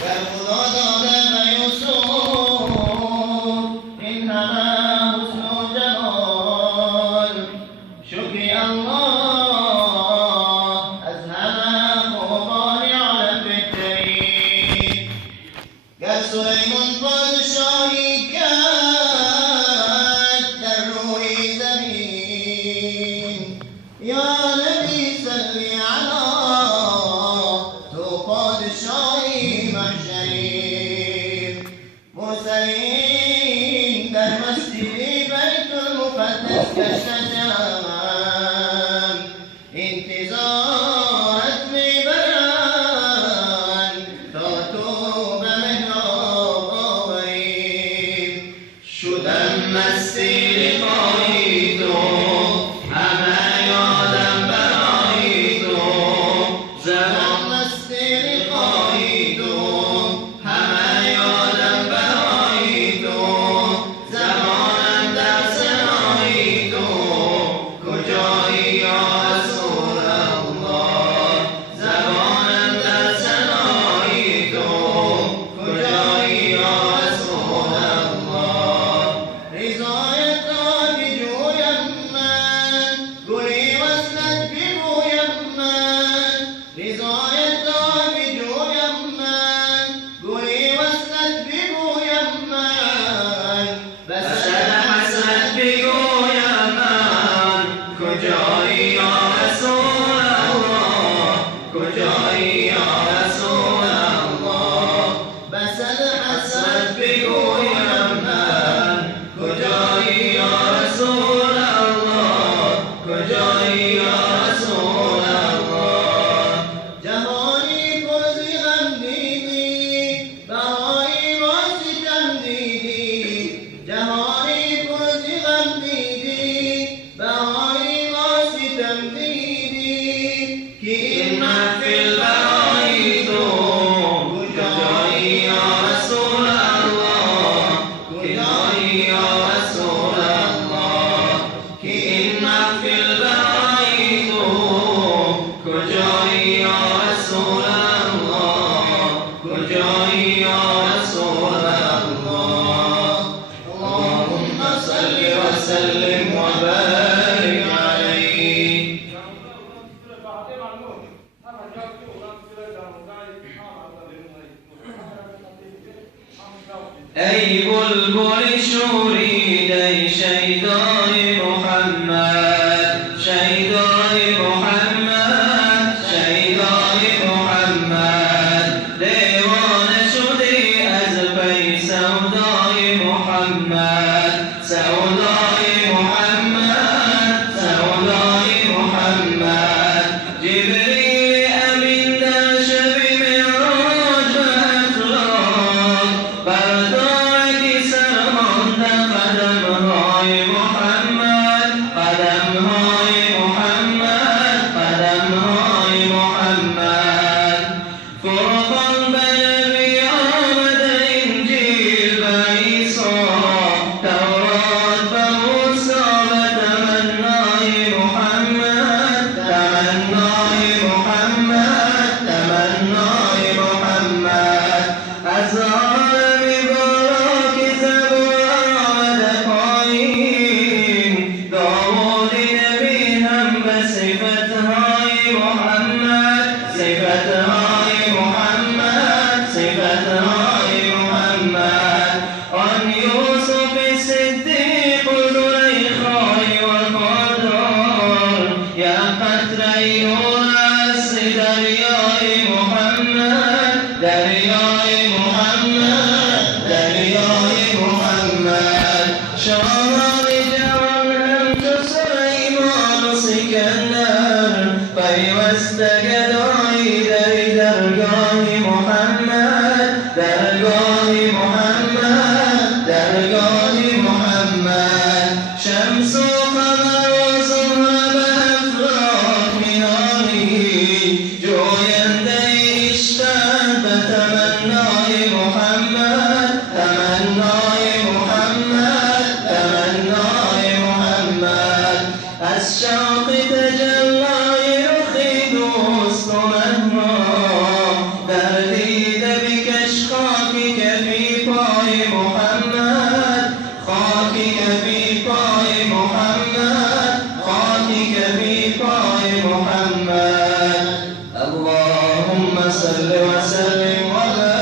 گر خدا داده به یوسف این همه حسن و جمال، شکری الله از همه خوبان عالم بهترین. گر سلیمان پادشاهی کرد در روی زمین، یا نبی صلی علی تو پادشاهی محشری. مرسلین در مسجد بیت المقدس گشتند، انتظارت میبرند تا تو به محراب آوری. شدم مستی لقای تو، همه یادم برای تو. زدم مستی لقای تو، همه یادم برای تو. زمانم در سرای تو، کجایی یا رسول الله. زمانم در سرای تو، کجایی یا رسول الله. رضایت را بجویم من، گلی وصلت بگویم من. رضایت را بجویم من، گلی وصلت بگویم من. بسد حسرت بگویم من، کجایی یا رسول الله. کجایی یا رسول الله. بسد حسرت بگویم من، کجایی یا رسول الله. کجایی یا رسول الله. جهانی پر ز غم دیدی، بهایی با ستم دیدی. جهانی پر ز غم دیدی، بهایی با ستم دیدی. که این محفل برای تو، کجایی یا رسول الله. کجایی یا رسول الله. که این محفل برای تو، کجایی یا رسول الله. کجایی یا رسول الله. اللهم صل وسلم وبارك عليه. ای بلبل شورید ای شیدای محمد. شیدای محمد، شیدای محمد. دیوانه شدی از پی سودای محمد. سودای محمد، سودای محمد. جبریل امین در شب معراج به افلاک، بر تارک سر مانده قدمهای محمد. قدمهای محمد، قدمهای محمد. فرقان به نبی آمده، انجیل به عیسی، تورات به موسی، به تمنای محمد. تمنای محمد، تمنای محمد. از عالم بالا که زبور آمده پایین، داوودی نبی هم به صفتهای محمد. صفتهای محمد، صفتهای محمد. آن یوسف صدیق و زلیخای وفادار، یا قطره نور از دریای محمد. دریای محمد، دریای محمد. شاهان جوان همچو سلیمان و سکندر، پیوسته گدایی در درگاه محمد. درگاه محمد، درگاه محمد. شمس و قمر و زهره به افلاک میانی، جوینده عشقند به تمنای محمد. تمنای محمد، تمنای محمد. از شوق تجلای رخ دوست و مهما، در دیده بکش وسلم وبارك